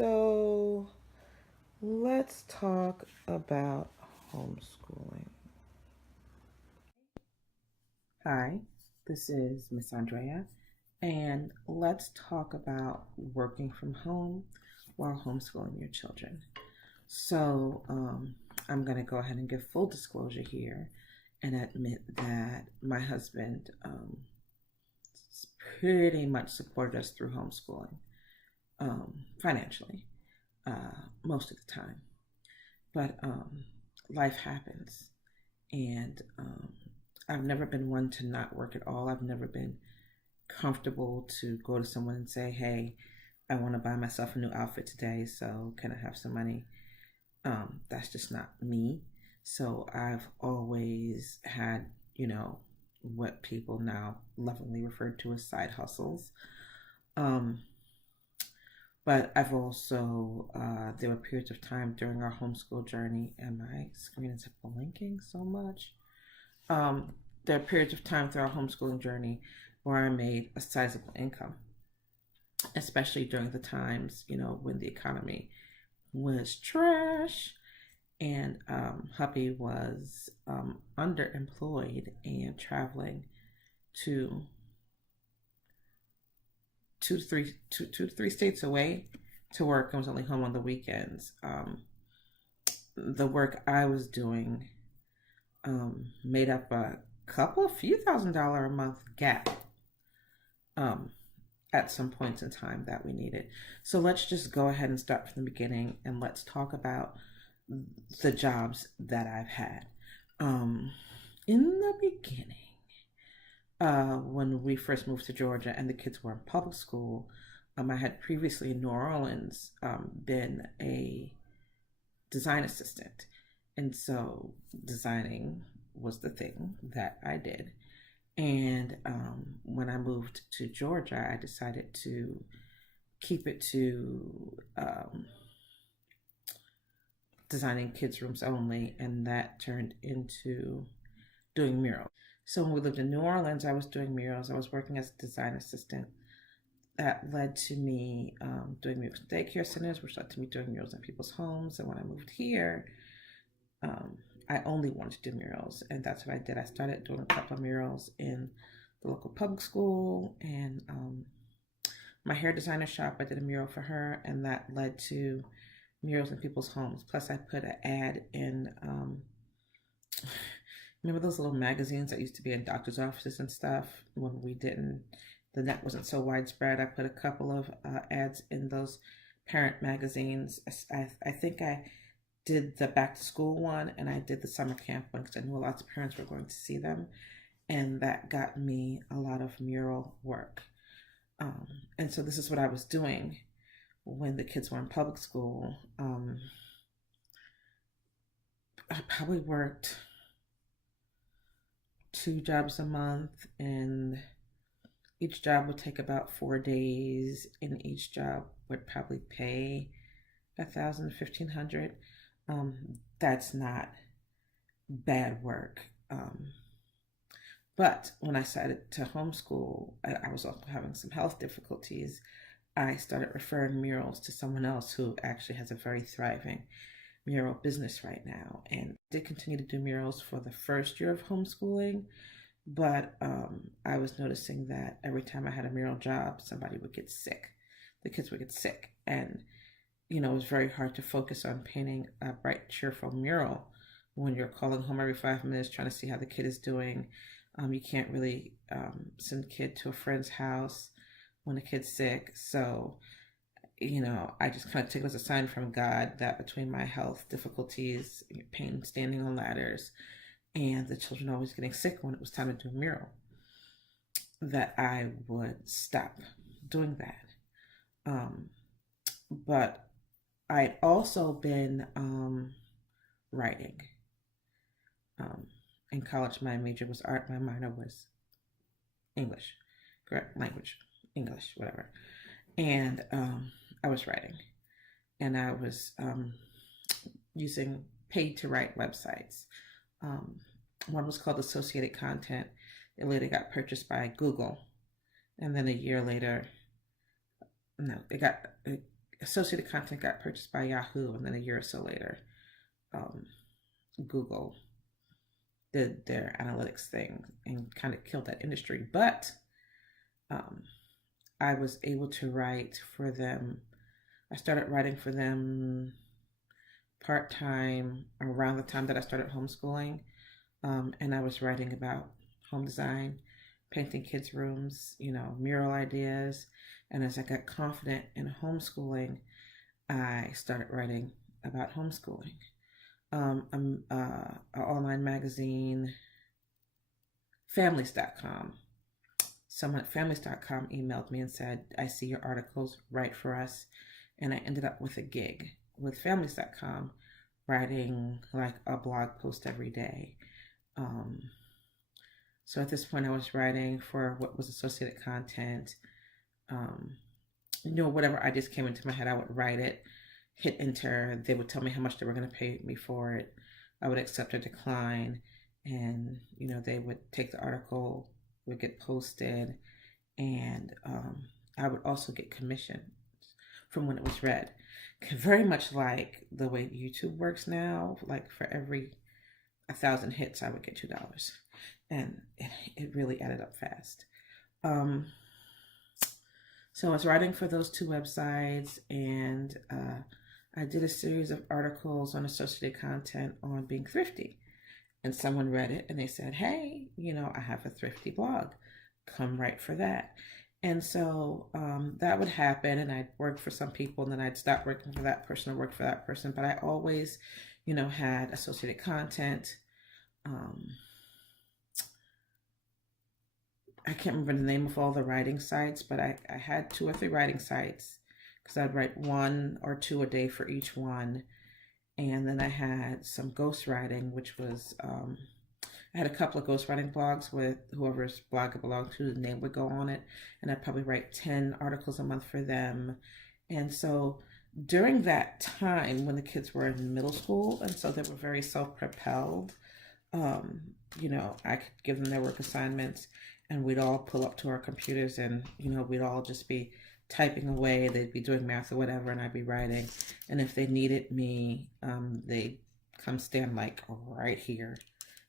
So let's talk about homeschooling. Hi, this is Miss Andrea, and let's talk about working from home while homeschooling your children. So I'm going to go ahead and give full disclosure here and admit that my husband pretty much supported us through homeschooling financially most of the time. But life happens, and I've never been one to not work at all. I've never been comfortable to go to someone and say, "Hey, I want to buy myself a new outfit today, so can I have some money?" That's just not me. So I've always had, what people now lovingly refer to as side hustles. Um, but I've also, there were periods of time during our homeschool journey, and my screen is blinking so much. There are periods of time through our homeschooling journey where I made a sizable income, especially during the times, when the economy was trash and hubby was underemployed and traveling to two to three states away to work and was only home on the weekends. The work I was doing made up a few $1,000s a month gap um, at some points in time that we needed. So let's just go ahead and start from the beginning and let's talk about the jobs that I've had. In the beginning, when we first moved to Georgia and the kids were in public school, I had previously in New Orleans been a design assistant. And so designing was the thing that I did. And when I moved to Georgia, I decided to keep it to designing kids' rooms only, and that turned into doing murals. So when we lived in New Orleans, I was doing murals. I was working as a design assistant. That led to me doing murals in daycare centers, which led to me doing murals in people's homes. And when I moved here, I only wanted to do murals, and that's what I did. I started doing a couple of murals in the local public school, and my hair designer shop, I did a mural for her, and that led to murals in people's homes. Plus, I put an ad in, remember those little magazines that used to be in doctor's offices and stuff when the net wasn't so widespread. I put a couple of ads in those parent magazines. I think I did the back to school one and I did the summer camp one because I knew lots of parents were going to see them, and that got me a lot of mural work. And so this is what I was doing when the kids were in public school. I probably worked 2 jobs a month, and each job would take about 4 days, and each job would probably pay 1,000, 1,500. That's not bad work. But when I decided to homeschool, I was also having some health difficulties. I started referring murals to someone else who actually has a very thriving mural business right now. And I did continue to do murals for the first year of homeschooling, but I was noticing that every time I had a mural job, somebody would get sick. The kids would get sick. And it was very hard to focus on painting a bright, cheerful mural when you're calling home every 5 minutes trying to see how the kid is doing. You can't really send a kid to a friend's house when a kid's sick. So, I just kind of take it as a sign from God that between my health difficulties, pain standing on ladders, and the children always getting sick when it was time to do a mural, that I would stop doing that. But I'd also been writing. In college, my major was art, my minor was English, correct language, English, whatever. And I was writing, and I was using paid to write websites. One was called Associated Content. It later got purchased by Google, and then a year later, no, associated content got purchased by Yahoo, and then a year or so later, Google did their analytics thing and kind of killed that industry. But I was able to write for them. I started writing for them part-time around the time that I started homeschooling. And I was writing about home design, painting kids' rooms, mural ideas. And as I got confident in homeschooling, I started writing about homeschooling. An online magazine, families.com. Someone at families.com emailed me and said, I see your articles, write for us. And I ended up with a gig with families.com, writing like a blog post every day. So at this point I was writing for what was associated content. Whatever ideas came into my head, I would write it, hit enter. They would tell me how much they were going to pay me for it. I would accept or decline. And, they would take the article, would get posted. And I would also get commission from when it was read. Very much like the way YouTube works now. Like for every 1,000 hits, I would get $2. And it really added up fast. So I was writing for those two websites, and I did a series of articles on associated content on being thrifty. And someone read it and they said, hey, I have a thrifty blog. Come write for that. And so that would happen, and I'd work for some people, and then I'd stop working for that person or work for that person. But I always, had associated content. I can't remember the name of all the writing sites, but I had 2 or 3 writing sites because I'd write 1 or 2 a day for each one. And then I had some ghostwriting, which was, I had a couple of ghostwriting blogs with whoever's blog it belonged to, the name would go on it. And I'd probably write 10 articles a month for them. And so during that time when the kids were in middle school, and so they were very self-propelled, I could give them their work assignments, and we'd all pull up to our computers, and, we'd all just be typing away. They'd be doing math or whatever, and I'd be writing. And if they needed me, they'd come stand like right here,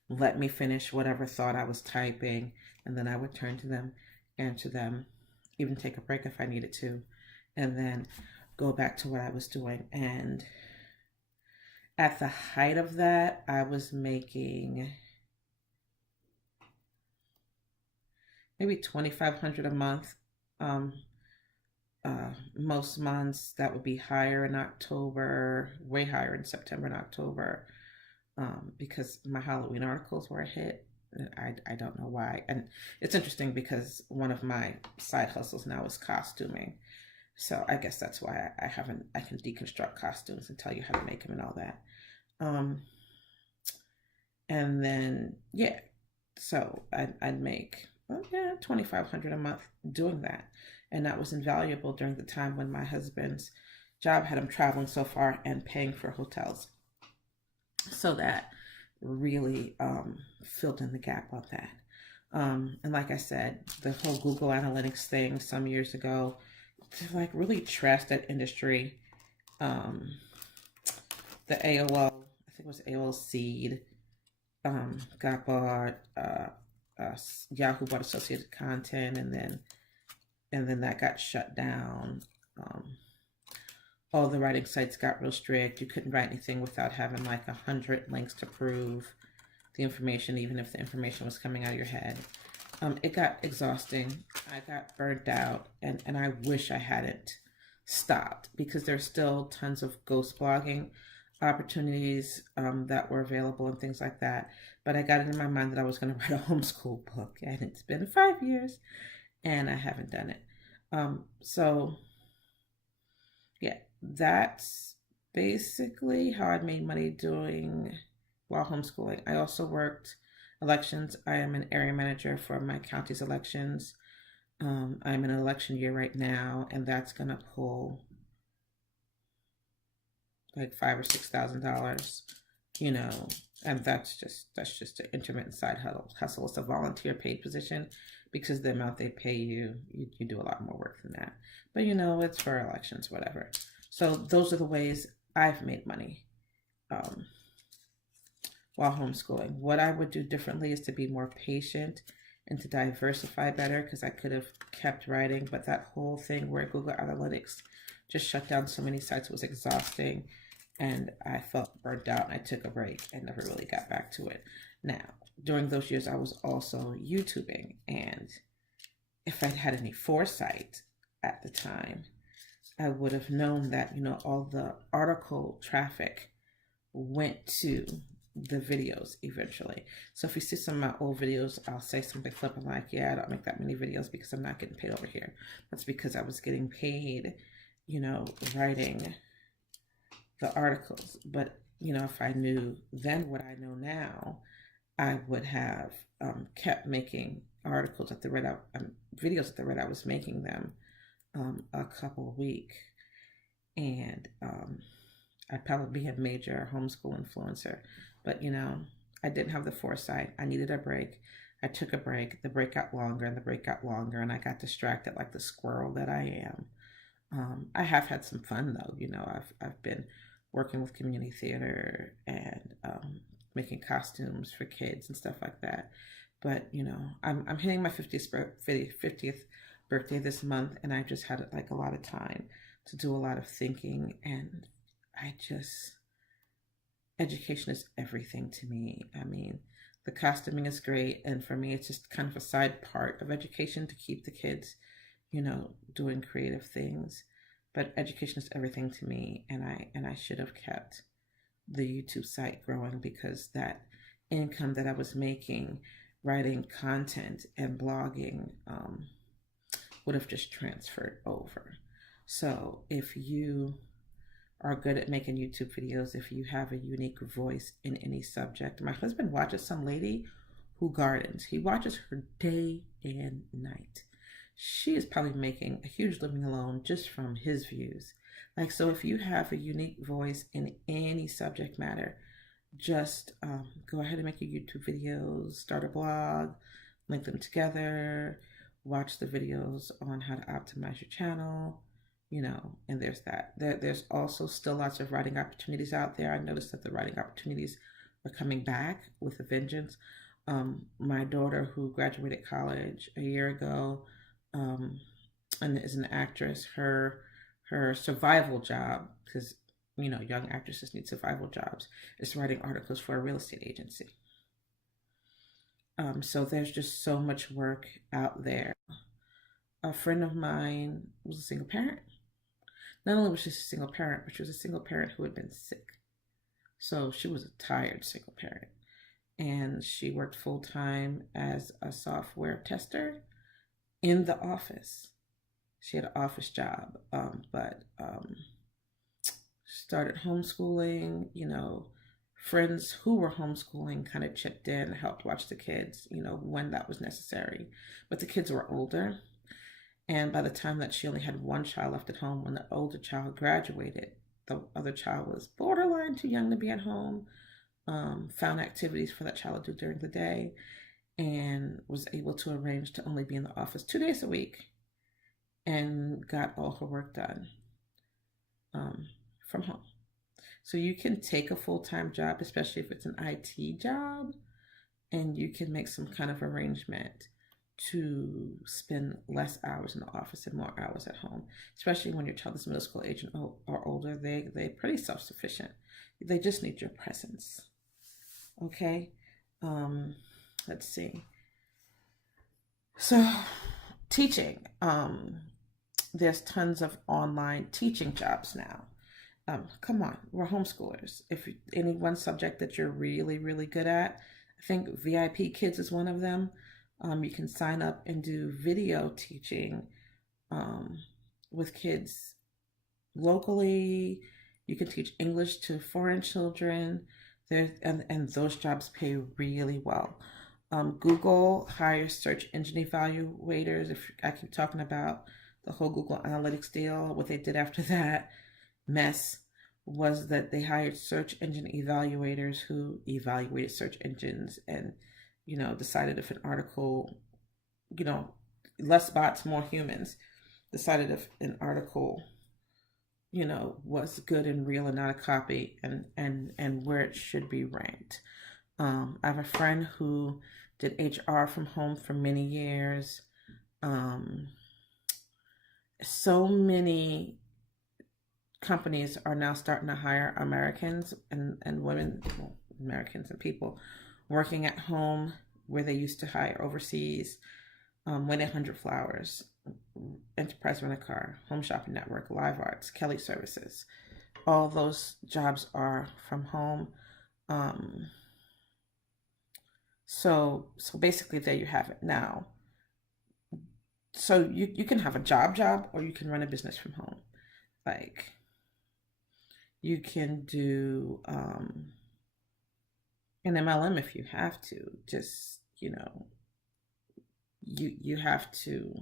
let me finish whatever thought I was typing, and then I would turn to them, answer them, even take a break if I needed to, and then go back to what I was doing. And at the height of that, I was making maybe $2,500 a month. Most months that would be higher in October, way higher in September and October, because my Halloween articles were a hit. I don't know why. And it's interesting because one of my side hustles now is costuming. So I guess that's why I can deconstruct costumes and tell you how to make them and all that. And then, so I'd make $2,500 a month doing that. And that was invaluable during the time when my husband's job had him traveling so far and paying for hotels. So that really filled in the gap on that. And like I said, the whole Google Analytics thing some years ago, like really trashed that industry. The AOL, I think it was AOL Seed, got bought. Yahoo bought associated content, and then that got shut down. All the writing sites got real strict. You couldn't write anything without having like 100 links to prove the information, even if the information was coming out of your head. It got exhausting. I got burnt out, and I wish I hadn't stopped, because there's still tons of ghost blogging opportunities that were available and things like that. But I got it in my mind that I was going to write a homeschool book, and it's been 5 years and I haven't done it. So yeah, that's basically how I made money while homeschooling. I also worked elections. I am an area manager for my county's elections. I'm in an election year right now, and that's gonna pull like $5,000 or $6,000, and that's just an intermittent side hustle. It's a volunteer paid position, because the amount they pay you do a lot more work than that. But it's for elections, whatever. So those are the ways I've made money um, while homeschooling. What I would do differently is to be more patient and to diversify better, because I could have kept writing, but that whole thing where Google Analytics just shut down so many sites was exhausting, and I felt burnt out, and I took a break and never really got back to it. Now, during those years, I was also YouTubing, and if I'd had any foresight at the time, I would have known that, all the article traffic went to the videos eventually. So if you see some of my old videos, I'll say something flippant like, yeah, I don't make that many videos because I'm not getting paid over here. That's because I was getting paid, writing the articles. But, if I knew then what I know now, I would have kept making articles at the rate videos at the rate I was making them a couple a week. And I'd probably be a major homeschool influencer. But, I didn't have the foresight. I needed a break. I took a break. The break got longer and the break got longer, and I got distracted like the squirrel that I am. I have had some fun though. I've been working with community theater and making costumes for kids and stuff like that. But, I'm hitting my 50th birthday this month, and I've just had like a lot of time to do a lot of thinking, and education is everything to me. I mean, the costuming is great, and for me, it's just kind of a side part of education to keep the kids, doing creative things. But education is everything to me, and I should have kept the YouTube site growing, because that income that I was making writing content and blogging would have just transferred over. So if you are good at making YouTube videos, if you have a unique voice in any subject. My husband watches some lady who gardens. He watches her day and night. She is probably making a huge living alone just from his views. So if you have a unique voice in any subject matter, just go ahead and make your YouTube videos, start a blog, link them together, watch the videos on how to optimize your channel, and there's that. There's also still lots of writing opportunities out there. I noticed that the writing opportunities are coming back with a vengeance. My daughter, who graduated college a year ago and is an actress, her survival job, because young actresses need survival jobs, is writing articles for a real estate agency. So there's just so much work out there. A friend of mine was a single parent. Not only was she a single parent, but she was a single parent who had been sick. So she was a tired single parent. And she worked full-time as a software tester in the office. She had an office job, but started homeschooling. Friends who were homeschooling kind of chipped in, helped watch the kids, when that was necessary. But the kids were older. And by the time that she only had one child left at home, when the older child graduated, the other child was borderline too young to be at home, found activities for that child to do during the day, and was able to arrange to only be in the office 2 days a week, and got all her work done from home. So you can take a full-time job, especially if it's an IT job, and you can make some kind of arrangement to spend less hours in the office and more hours at home, especially when your child is middle school age or older. They're pretty self-sufficient. They just need your presence. Okay. Let's see. So teaching, there's tons of online teaching jobs now. Come on, we're homeschoolers. If any one subject that you're really, really good at, I think VIP Kids is one of them. You can sign up and do video teaching with kids locally. You can teach English to foreign children. And those jobs pay really well. Google hires search engine evaluators. If I keep talking about the whole Google Analytics deal, what they did after that mess was that they hired search engine evaluators who evaluated search engines and decided if an article, less bots, more humans, decided if an article what's good and real and not a copy, and where it should be ranked. I have a friend who did HR from home for many years. Um, so many companies are now starting to hire Americans and women, well, Americans and people working at home where they used to hire overseas. 1-800-Flowers, Enterprise Rent a Car, Home Shopping Network, Live Arts, Kelly Services. All those jobs are from home. So basically there you have it. Now, so you can have a job, or you can run a business from home. Like, you can do an MLM if you have to. Just, you have to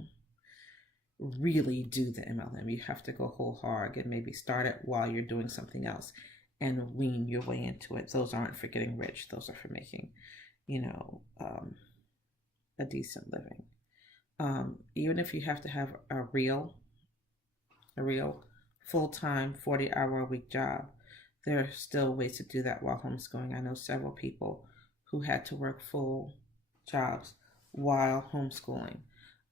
really do the MLM. You have to go whole hog and maybe start it while you're doing something else and wean your way into it. Those aren't for getting rich. Those are for making, a decent living. Even if you have to have a real full-time 40-hour-a-week job, there are still ways to do that while homeschooling. I know several people who had to work full jobs while homeschooling.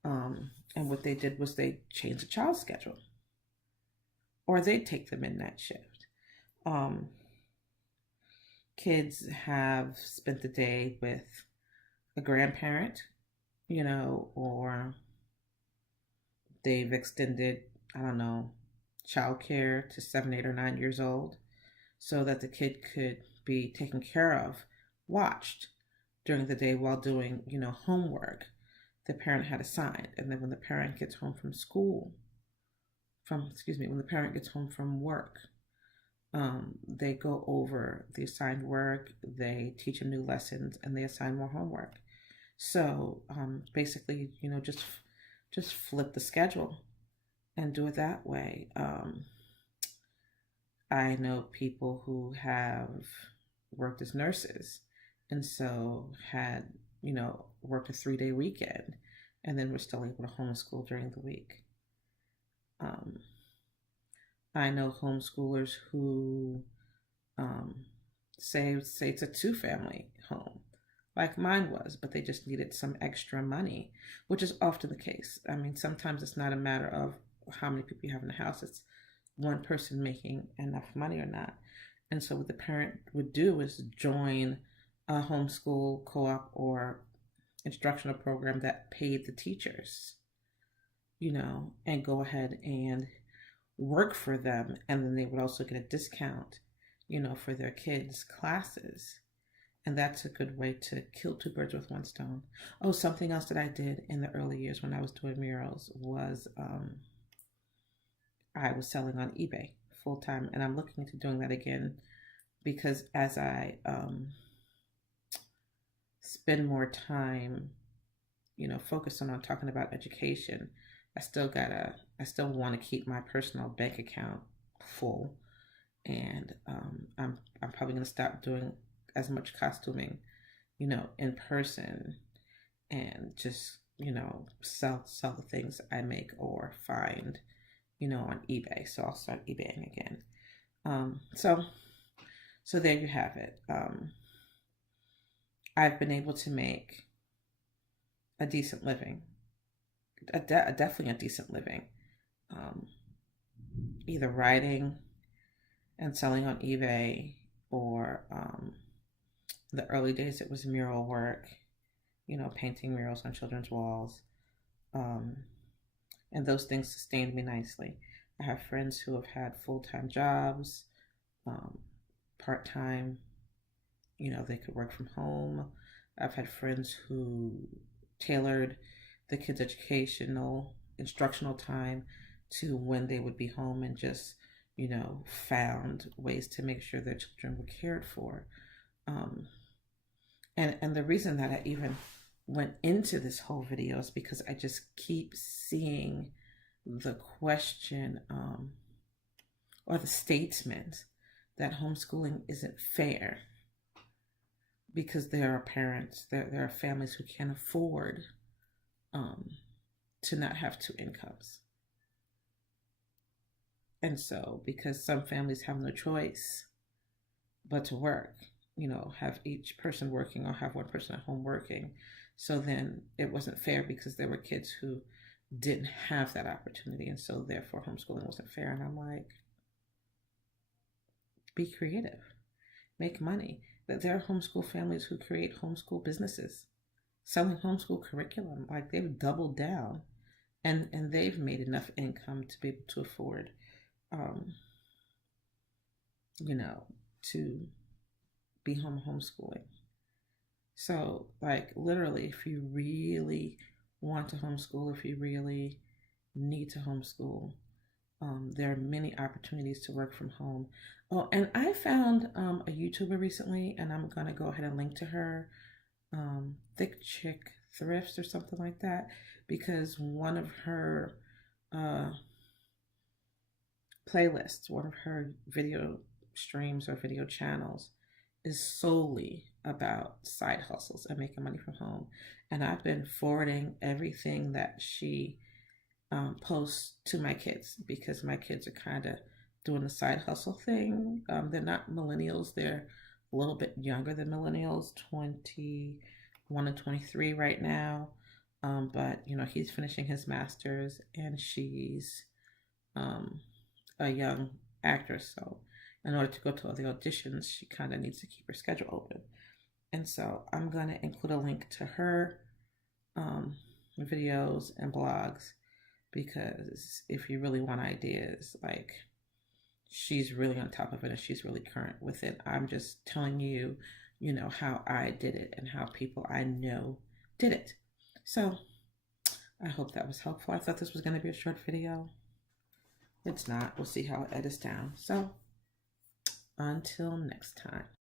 And what they did was they changed the child's schedule, or they'd take the midnight shift. Kids have spent the day with a grandparent, or they've extended, I don't know, childcare to 7, 8, or 9 years old, so that the kid could be taken care of, watched during the day while doing, homework the parent had assigned. And then when the parent gets home from when the parent gets home from work, they go over the assigned work, they teach them new lessons, and they assign more homework. So basically, just flip the schedule and do it that way. I know people who have worked as nurses, and so had, worked a 3-day weekend, and then were still able to homeschool during the week. I know homeschoolers who say it's a 2-family home, like mine was, but they just needed some extra money, which is often the case. I mean, sometimes it's not a matter of how many people you have in the house, it's one person making enough money or not. And so what the parent would do is join a homeschool co-op or instructional program that paid the teachers, and go ahead and work for them. And then they would also get a discount, for their kids' classes. And that's a good way to kill 2 birds with 1 stone. Oh, something else that I did in the early years when I was doing murals was I was selling on eBay full time. And I'm looking into doing that again, because as I spend more time, focusing on talking about education, I still want to keep my personal bank account full. And I'm probably going to stop doing as much costuming, in person, and just, sell the things I make or find, on eBay. So I'll start eBaying again. So there you have it. I've been able to make a decent living, definitely a decent living, either writing and selling on eBay, or the early days it was mural work, painting murals on children's walls, and those things sustained me nicely. I have friends who have had full-time jobs, part-time, they could work from home. I've had friends who tailored the kids' instructional time to when they would be home, and just, found ways to make sure their children were cared for. And the reason that I even went into this whole video is because I just keep seeing the question, or the statement that homeschooling isn't fair, because there are parents, there are families who can't afford to not have 2 incomes. And so, because some families have no choice but to work, have each person working or have one person at home working. So then it wasn't fair because there were kids who didn't have that opportunity. And so therefore homeschooling wasn't fair. And I'm like, be creative, make money. That there are homeschool families who create homeschool businesses, selling homeschool curriculum. Like they've doubled down and they've made enough income to be able to afford, um, you know, to be homeschooling. So, like, literally, if you really want to homeschool, if you really need to homeschool, there are many opportunities to work from home. Oh, and I found a YouTuber recently, and I'm going to go ahead and link to her, Thick Chick Thrifts or something like that, because one of her uh, playlists, one of her video streams or video channels is solely about side hustles and making money from home. And I've been forwarding everything that she posts to my kids because my kids are kind of doing the side hustle thing. They're not millennials, they're a little bit younger than millennials, 21 and 23 right now. But he's finishing his master's and she's a young actress. So in order to go to all the auditions, she kind of needs to keep her schedule open. And so I'm going to include a link to her videos and blogs because if you really want ideas, like she's really on top of it and she's really current with it. I'm just telling you, how I did it and how people I know did it. So I hope that was helpful. I thought this was going to be a short video. It's not. We'll see how it edits down. So until next time.